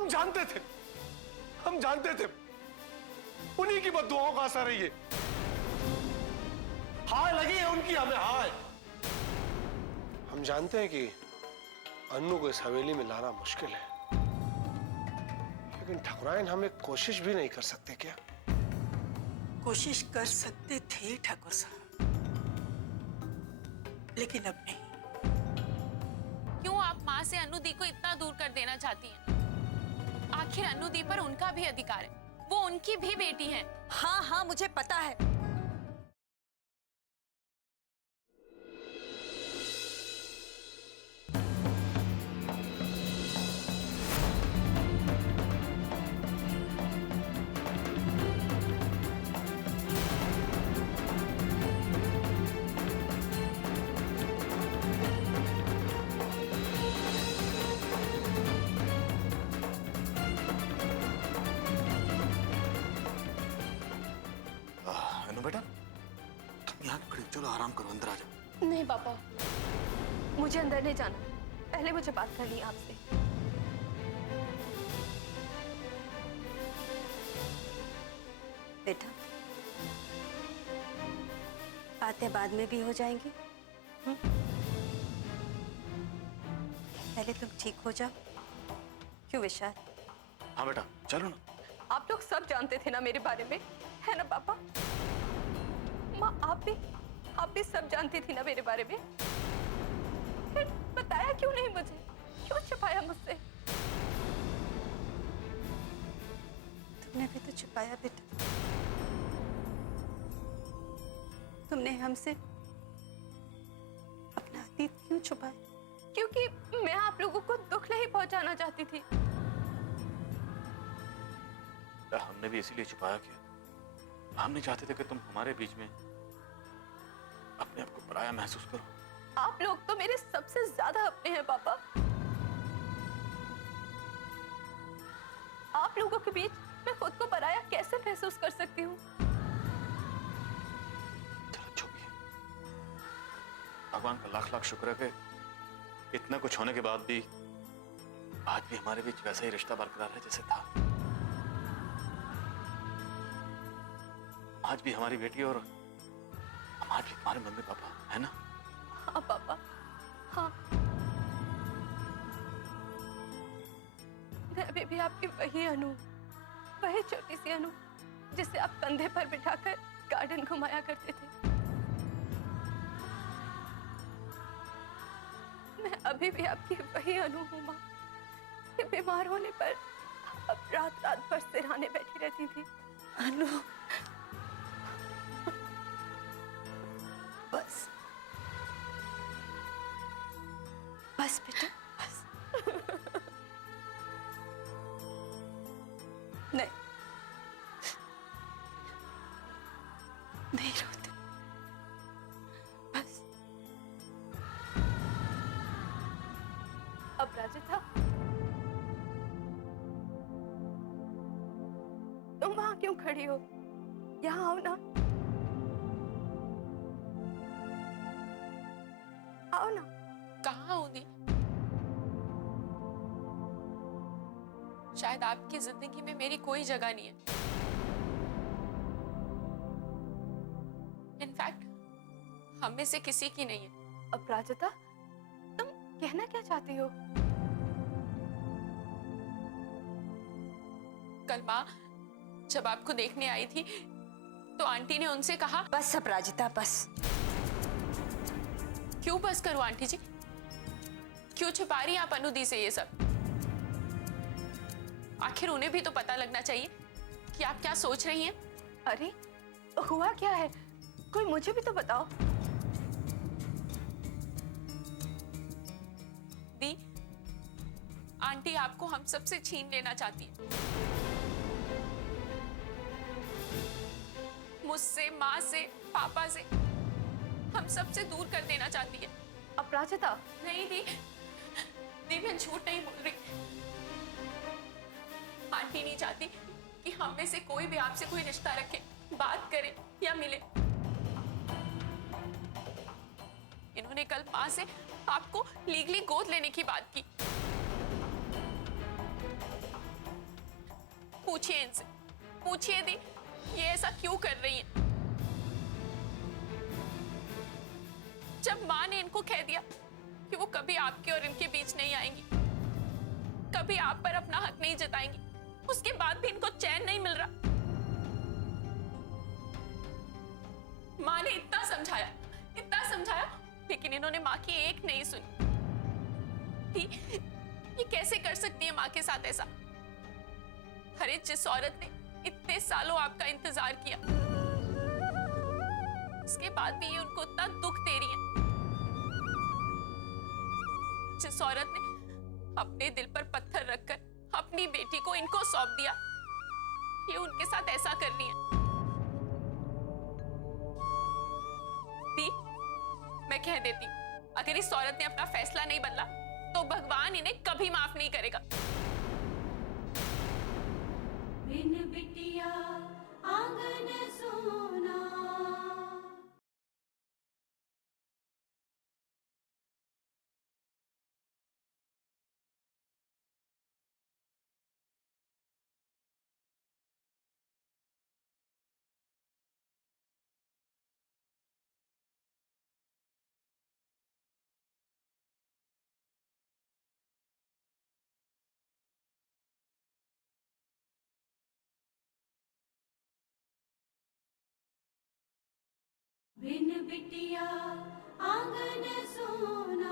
हम जानते थे, हम जानते थे उन्हीं की बद्दुआओं का असर है ये। हाय लगी है उनकी हमें, हाय। हम जानते हैं कि अन्नू को इस हवेली में लाना मुश्किल है, लेकिन ठकुराइन हम एक कोशिश भी नहीं कर सकते क्या? कोशिश कर सकते थे ठाकुर साहब, लेकिन अब नहीं। क्यों आप माँ से अन्नू दी को इतना दूर कर देना चाहती हैं? आखिर अन्नू दी पर उनका भी अधिकार है, वो उनकी भी बेटी है। हाँ हाँ मुझे पता है। अनु बेटा, तुम यहाँ खड़े चलो आराम करो, अंदर आ जाओ। नहीं पापा, मुझे अंदर नहीं जाना, पहले मुझे बात करनी है आपसे। बेटा, बातें बाद में भी हो जाएंगी। पहले तुम ठीक हो जाओ। क्यों विशाल? हाँ बेटा चलो ना। आप लोग सब जानते थे ना मेरे बारे में, है ना पापा? माँ आप भी सब जानती थी ना मेरे बारे में, फिर बताया क्यों नहीं मुझे? क्यों छुपाया मुझसे? तुमने भी तो छुपाया बेटा। तुमने हमसे अपना अतीत क्यों छुपाया? क्योंकि मैं आप लोगों को दुख नहीं पहुंचाना चाहती थी। हमने भी इसीलिए छुपाया किया, हम नहीं चाहते थे कि तुम हमारे बीच में अपने आप को पराया महसूस करो। आप लोग तो मेरे सबसे ज्यादा अपने हैं पापा। आप लोगों के बीच मैं खुद को पराया कैसे महसूस कर सकती हूँ? चलो जो भी है, भगवान का लाख लाख शुक्र है कि इतना कुछ होने के बाद भी आज भी हमारे बीच वैसा ही रिश्ता बरकरार है जैसे था। आज भी हमारी बेटी और आज भी तुम्हारे मम्मी पापा है ना? हाँ पापा, हाँ। मैं अभी भी आपकी वही अनु, वही छोटी सी अनु जिसे आप कंधे पर बिठाकर गार्डन घुमाया करते थे। मैं अभी भी आपकी वही अनु हूँ माँ। बीमार होने पर अब रात रात भर सिरहाने बैठी रहती थी। अनु, बस बस बेटा बस। नहीं नहीं रोते, बस। अब राजिता, तुम वहां क्यों खड़ी हो? यहाँ आओ ना, आओ ना। कहाँ हूँ दी? शायद आपकी जिंदगी में मेरी कोई जगह नहीं है। इनफैक्ट हम में से किसी की नहीं है। अपराजिता, तुम कहना क्या चाहती हो? कल माँ जब आपको देखने आई थी तो आंटी ने उनसे कहा। बस अपराजिता बस। क्यों बस करूं आंटी जी? क्यों छुपा रही हैं आप अनु दी से ये सब? आखिर उन्हें भी तो पता लगना चाहिए कि आप क्या सोच रही हैं। अरे हुआ क्या है? कोई मुझे भी तो बताओ। दी, आंटी आपको हम सबसे छीन लेना चाहती है। मुझसे, माँ से, पापा से, हम सबसे दूर कर देना चाहती है। अपराजिता, नहीं दी, मैं झूठ नहीं बोल रही। आंटी नहीं चाहती कि हम में से कोई भी आपसे कोई रिश्ता रखे, बात करे या मिले। इन्होंने कल माँ से आपको लीगली गोद लेने की बात की। पूछिए इनसे, पूछिए दी ये ऐसा क्यों कर रही है। जब माँ ने इनको कह दिया कि वो कभी आपके और इनके बीच नहीं आएंगी, कभी आप पर अपना हक नहीं जताएंगी, उसके बाद भी इनको चैन नहीं मिल रहा। माँ ने इतना समझाया, लेकिन इन्होंने माँ की एक नहीं सुनी। ये कैसे कर सकती है माँ के साथ ऐसा? अरे जिस औरत ने इतने सालों आपका इंतजार किया, उसके बाद भी ये उनको इतना दुख दे रही है। जिस औरत ने अपने दिल पर पत्थर रखकर अपनी बेटी को इनको सौंप दिया, ये उनके साथ ऐसा कर रही है। दी, मैं कह देती हूँ, अगर इस औरत ने अपना फैसला नहीं बदला तो भगवान इन्हें कभी माफ नहीं करेगा। बिन बिटिया आंगन सोना। बिन बिटिया आंगन सोना।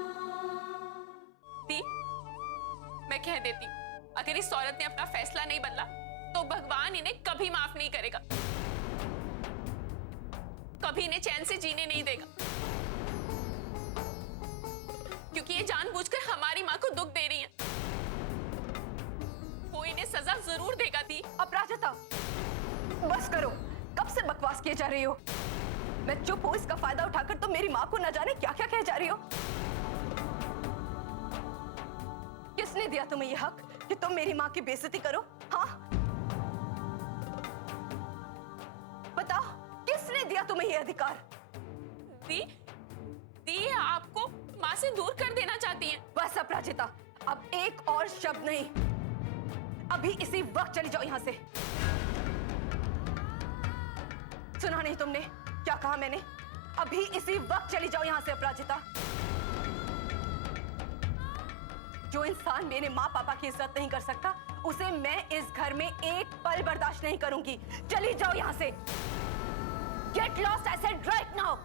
दी, मैं कह देती हूँ, अगर इस औरत ने अपना फैसला नहीं बदला तो भगवान इन्हें कभी माफ नहीं करेगा, कभी इन्हें चैन से जीने नहीं देगा, क्योंकि ये जानबूझकर हमारी माँ को दुख दे रही है। वो इन्हें सजा जरूर देगा। दी, अपराजिता, बस करो, कब से बकवास किए जा रही हो? मैं चुप हूं, इसका फायदा उठाकर तुम मेरी माँ को न जाने क्या क्या कह जा रही हो। किसने दिया तुम्हें यह हक कि तुम मेरी माँ की बेइज्जती करो? हाँ, बताओ, किसने दिया तुम्हें यह अधिकार? दी आपको माँ से दूर कर देना चाहती हैं। बस अपराजिता, अब एक और शब्द नहीं। अभी इसी वक्त चली जाओ यहां से। सुना नहीं तुमने क्या कहा मैंने? अभी इसी वक्त चली जाओ यहां से अपराजिता। जो इंसान मेरे माँ पापा की इज्जत नहीं कर सकता, उसे मैं इस घर में एक पल बर्दाश्त नहीं करूंगी। चली जाओ यहां से। Get lost, I said right now.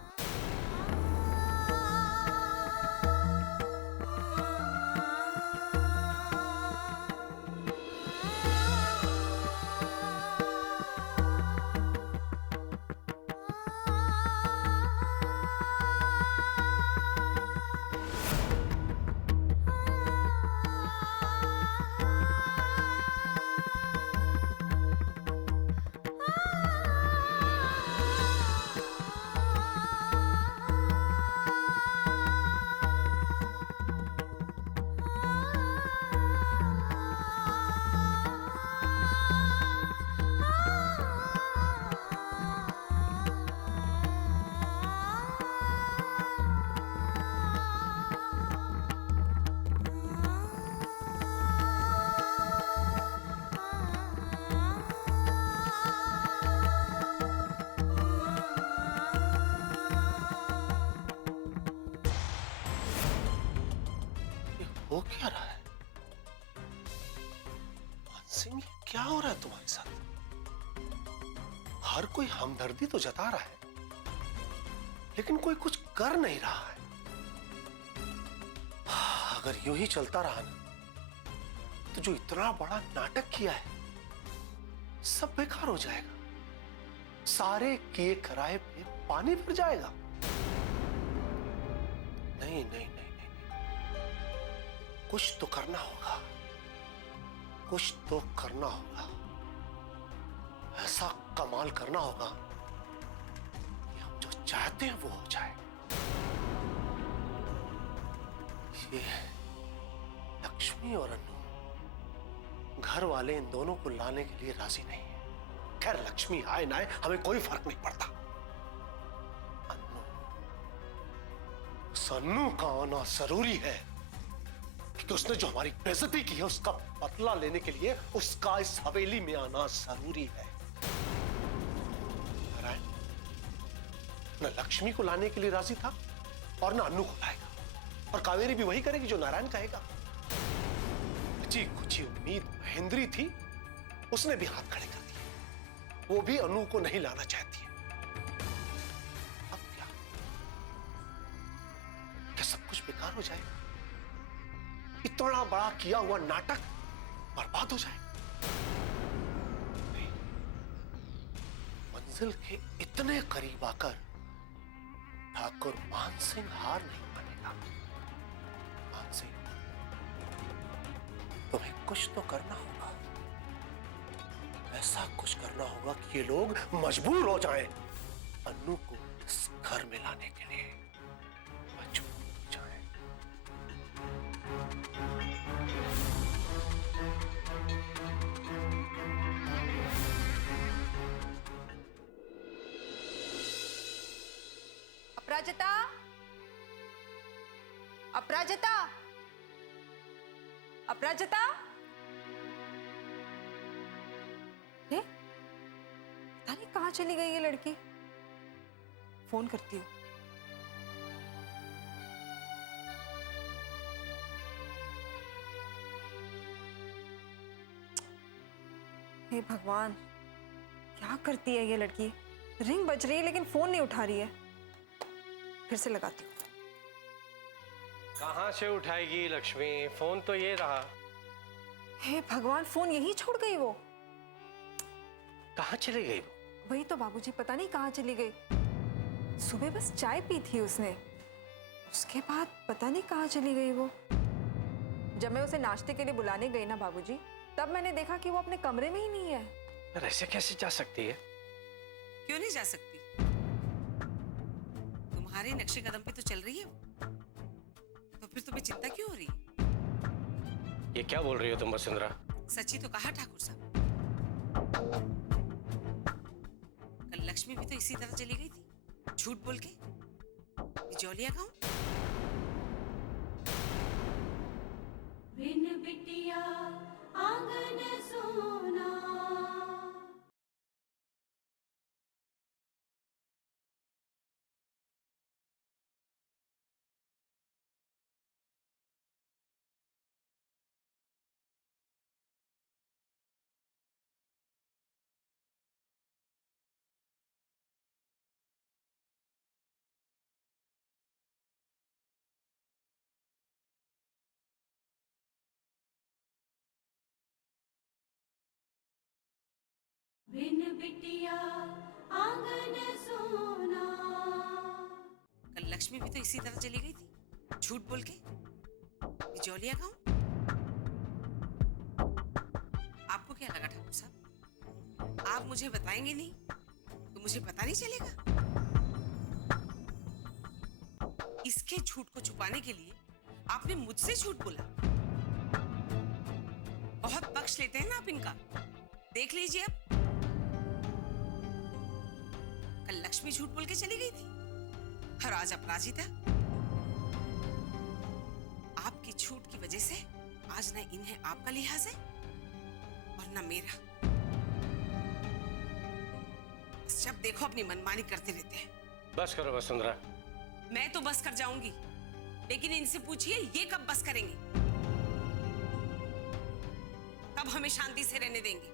हो क्या रहा है? मानसिंह, क्या हो रहा है तुम्हारे साथ? हर कोई हमदर्दी तो जता रहा है, लेकिन कोई कुछ कर नहीं रहा है। अगर यूं ही चलता रहा ना, तो जो इतना बड़ा नाटक किया है सब बेकार हो जाएगा। सारे किए कराए पे पानी फिर जाएगा। नहीं नहीं नहीं नहीं, कुछ तो करना होगा, कुछ तो करना होगा। ऐसा कमाल करना होगा कि हम जो चाहते हैं वो हो जाए। ये लक्ष्मी और अन्नू, घर वाले इन दोनों को लाने के लिए राजी नहीं है। खैर, लक्ष्मी आए ना आए हमें कोई फर्क नहीं पड़ता। अन्नू का आना जरूरी है कि उसने जो हमारी बेइज्जती की है उसका बदला लेने के लिए उसका इस हवेली में आना जरूरी है। नारायण न लक्ष्मी को लाने के लिए राजी था और न अन्नू को लाएगा, और कावेरी भी वही करेगी जो नारायण कहेगा। बची कुछ उम्मीद महेंद्री थी, उसने भी हाथ खड़े कर दिए। वो भी अनु को नहीं लाना चाहती है। अब क्या क्या सब कुछ बेकार हो जाएगा? इतना बड़ा किया हुआ नाटक बर्बाद हो जाए? नहीं। मंजिल के इतने करीब आकर ठाकुर मानसिंह हार नहीं मानेगा। मानसिंह, तुम्हें कुछ तो करना होगा। ऐसा कुछ करना होगा कि ये लोग मजबूर हो जाएं अन्नू को इस घर में लाने के लिए। मजबूर हो जाएं। अपराजिता, अपराजिता, अपराजिता। ये पता नहीं कहाँ चली गई ये लड़की। फोन करती हूँ। हे भगवान, क्या करती है ये लड़की? रिंग बज रही है लेकिन फोन नहीं उठा रही है। फिर से लगाती हूँ। कहाँ से उठाएगी लक्ष्मी? फोन तो ये रहा। हे भगवान, फोन यहीं छोड़ गई वो। कहाँ चली गई वो? वही तो बाबूजी, पता नहीं कहाँ चली गई। सुबह बस चाय पी थी उसने, उसके बाद पता नहीं कहाँ चली गई वो। जब मैं उसे नाश्ते के लिए बुलाने गई ना बाबूजी, तब मैंने देखा कि वो अपने कमरे में ही नहीं है। पर ऐसे कैसे जा सकती है? क्यों नहीं जा सकती? तुम्हारे नक्शे कदम पे तो चल रही है, तो फिर तुम्हें चिंता क्यों हो रही है? ये क्या बोल रही हो तुम वसुंधरा? सच्ची तो कहा ठाकुर साहब। कल लक्ष्मी भी तो इसी तरह चली गई थी, झूठ बोल के। बिजौलिया गांव। बिन बिटिया आंगन सोना। बिन बिटिया आंगन सोना। कल लक्ष्मी भी तो इसी तरह चली गई थी, झूठ बोल के। बिजौलिया गांव। आपको क्या लगा ठाकुर साहब? आप मुझे बताएंगे नहीं तो मुझे पता नहीं चलेगा? इसके झूठ को छुपाने के लिए आपने मुझसे झूठ बोला। बहुत बख्श लेते हैं ना आप इनका। देख लीजिए अब। कल लक्ष्मी झूठ बोल के चली गई थी और आज अपराजिता। आपकी झूठ की वजह से आज न इन्हें आपका लिहाज है और न मेरा। बस जब देखो अपनी मनमानी करते रहते हैं। बस करो वसुंधरा। मैं तो बस कर जाऊंगी, लेकिन इनसे पूछिए ये कब बस करेंगे? कब हमें शांति से रहने देंगे?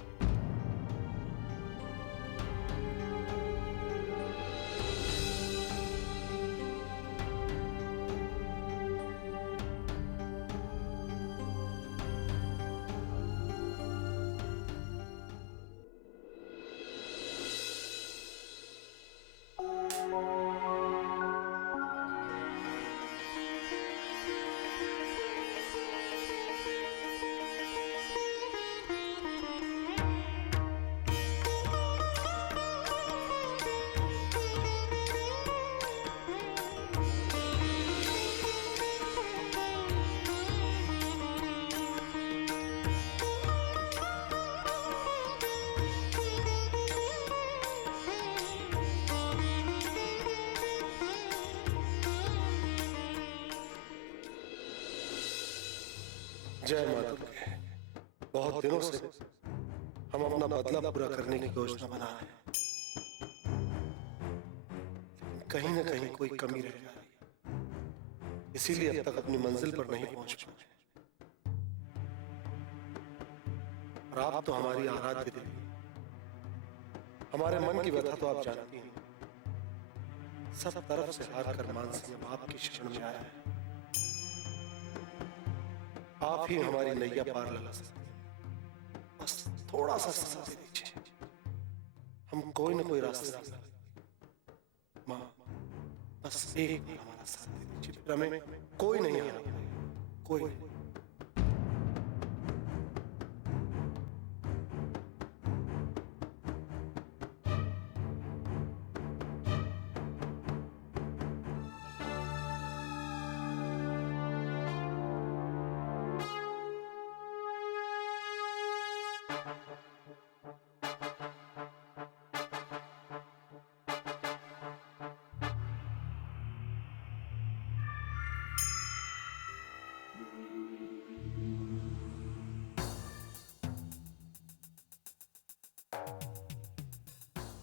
जय माता दी। बहुत दिनों से हम अपना बदला पूरा करने की योजना बना रहे हैं, कहीं ना कहीं कोई कमी रह जा रही है, इसीलिए अब तक अपनी मंजिल पर नहीं पहुंच पाए। और आप तो हमारी आराध्य देवी, हमारे मन की व्यथा तो आप जानती हैं। सब तरफ से हार कर मानसी अब आपकी शरण में आया है। आप ही हमारी नैया पार लगा सकते हैं। बस थोड़ा सा साथ दे दीजिए, हम कोई ना कोई रास्ता निकालेंगे। माँ, बस एक बार हमारा साथ दे दीजिए, फिर हमें कोई नहीं हरा पाएगा, कोई नहीं।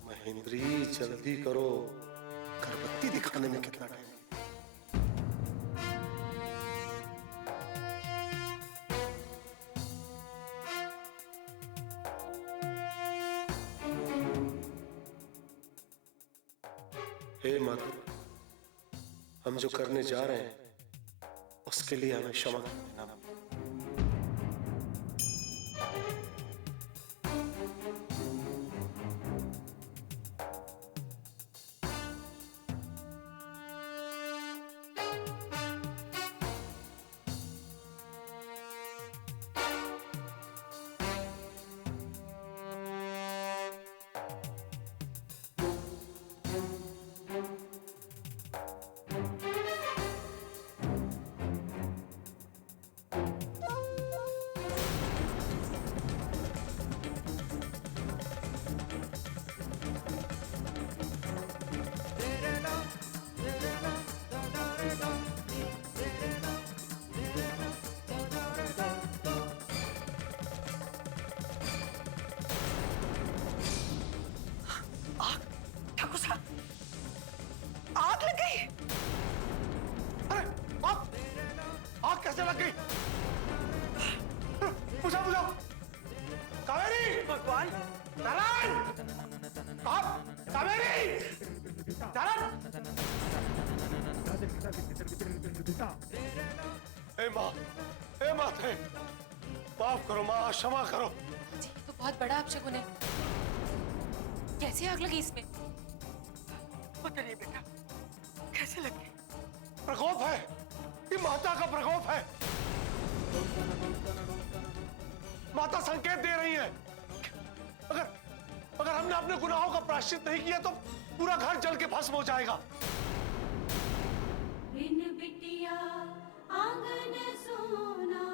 महेंद्री, जल्दी करो, अगरबत्ती दिखाने में कितना टाइम है? हे माता, हम जो करने जा रहे हैं उसके लिए हमें क्षमा कर देना। आग लग गई। अरे आग कैसे लग गई? बुझाओ बुझाओ। कावेरी, भगवान, नारायण, कावेरी, नारायण। हे माते, माफ करो माँ, क्षमा करो। जी, तो बहुत बड़ा अपशगुन है। कैसे आग लगी इसमें? पता नहीं बेटा, कैसे लग गई? प्रकोप है, ये माता का प्रकोप है। माता संकेत दे रही है, अगर हमने अपने गुनाहों का प्रायश्चित नहीं किया तो पूरा घर जल के भस्म हो जाएगा। बिन बिटिया आंगन सोना।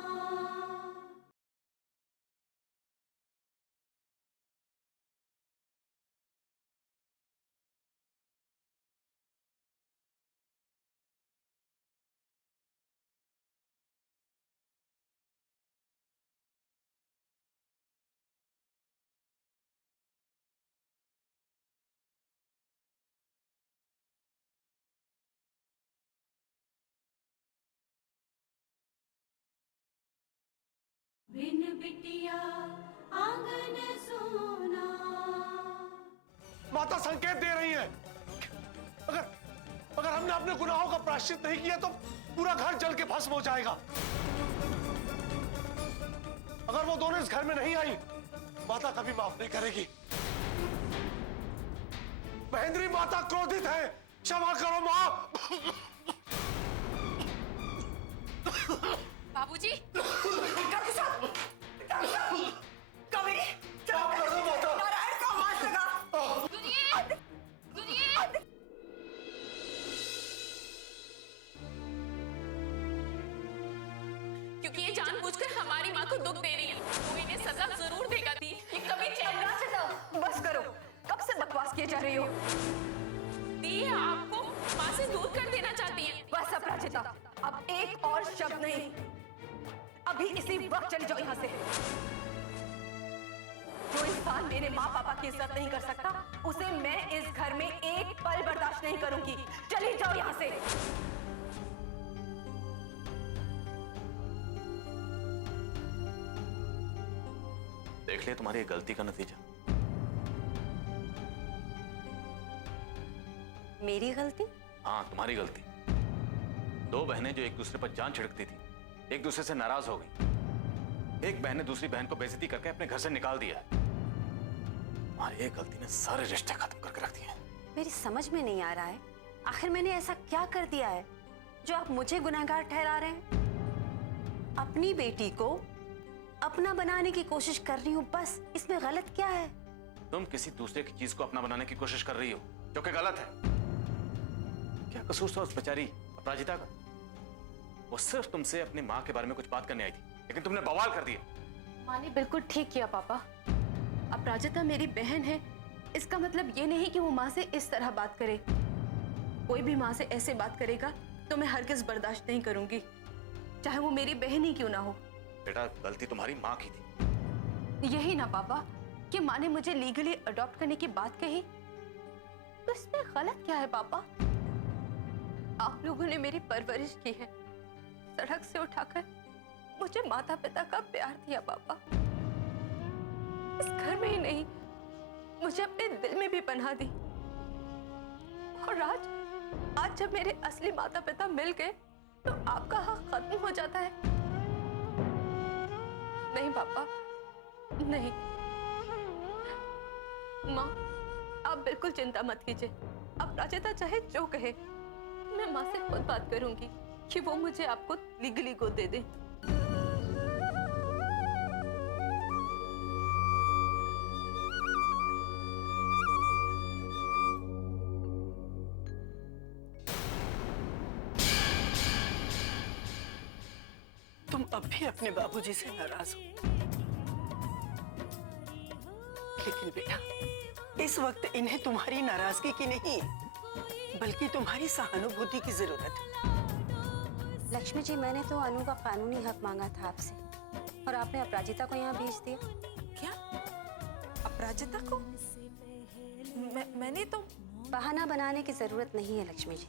बिन बिटिया आंगन सोना। माता संकेत दे रही है, अगर हमने अपने गुनाहों का प्रायश्चित नहीं किया तो पूरा घर जल के भस्म हो जाएगा। अगर वो दोनों इस घर में नहीं आई, माता कभी माफ नहीं करेगी। महेंद्री, माता क्रोधित है, क्षमा करो माँ। बाबूजी, कावेरी, नारायण को आवाज लगा। सुनिए, सुनिए। क्योंकि ये जानबूझकर हमारी माँ को दुख दे रही है, वो इन्हें सजा जरूर देगा। दी, ये कभी चैन। बस करो, कब से बकवास किए जा रही हो? दी आपको माँ से दूर कर देना चाहती है। बस अपराजिता, अब एक और शब्द नहीं। अब अभी इसी वक्त चली जाओ यहाँ से। जो इंसान मेरे माँ पापा की इज्जत नहीं कर सकता, उसे मैं इस घर में एक पल बर्दाश्त नहीं करूंगी। चली जाओ यहाँ से। देख लिया तुम्हारी गलती का नतीजा। मेरी गलती? हाँ, तुम्हारी गलती। दो बहनें जो एक दूसरे पर जान छिड़कती थी, एक दूसरे से नाराज हो गई। एक बहन ने दूसरी बहन को बेइज्जती करके अपने घर से निकाल दिया। तुम्हारी एक गलती ने सारे रिश्ते खत्म करके रख दिए। मेरी समझ में नहीं आ रहा है, आखिर मैंने ऐसा क्या कर दिया है जो आप मुझे गुनहगार ठहरा रहे हैं? अपनी बेटी को अपना बनाने की कोशिश कर रही हूँ, बस। इसमें गलत क्या है? तुम किसी दूसरे की चीज को अपना बनाने की कोशिश कर रही हो, जो कि गलत है। क्या कसूर था उस बेचारी अपराजिता का? वो सिर्फ तुमसे अपनी माँ के बारे में कुछ बात करने आई थी, लेकिन तुमने बवाल कर दिया। माँ ने बिल्कुल ठीक किया पापा। अपराजिता मेरी बहन है, इसका मतलब ये नहीं कि वो माँ से इस तरह बात करे। कोई भी माँ से ऐसे बात करेगा तो मैं हरगिज बर्दाश्त नहीं करूंगी, चाहे वो मेरी बहन ही क्यों ना हो। बेटा, गलती तुम्हारी माँ की थी। यही ना पापा कि माँ ने मुझे लीगली अडॉप्ट करने की बात कही, तो इसमें गलत क्या है पापा? आप लोगों ने मेरी परवरिश की है, सड़क से उठाकर मुझे माता पिता का प्यार दिया पापा। इस घर में ही नहीं, मुझे अपने दिल में भी पनाह दी। और आज जब मेरे असली माता पिता मिल गए तो आपका हक खत्म हो जाता है। नहीं पापा, नहीं। माँ, आप बिल्कुल चिंता मत कीजिए। अपराजिता चाहे जो कहे, मैं माँ से खुद बात करूंगी कि वो मुझे आपको लीगली गोद दे दे। तुम अब भी अपने बाबूजी से नाराज हो, लेकिन बेटा इस वक्त इन्हें तुम्हारी नाराजगी की नहीं बल्कि तुम्हारी सहानुभूति की जरूरत है। लक्ष्मी जी, मैंने तो अनु का कानूनी हक मांगा था आपसे, और आपने अपराजिता को यहाँ भेज दिया। क्या? अपराजिता को? मैंने तो बहाना बनाने की जरूरत नहीं है लक्ष्मी जी।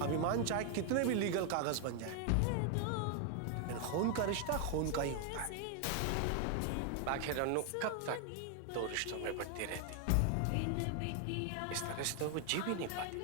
अभिमान चाहे कितने भी लीगल कागज बन जाए, लेकिन खून का रिश्ता खून का ही होता है। आखिर अनु कब तक दो रिश्तों में बढ़ती रहती? इस तरह से तो वो जी भी नहीं पाती।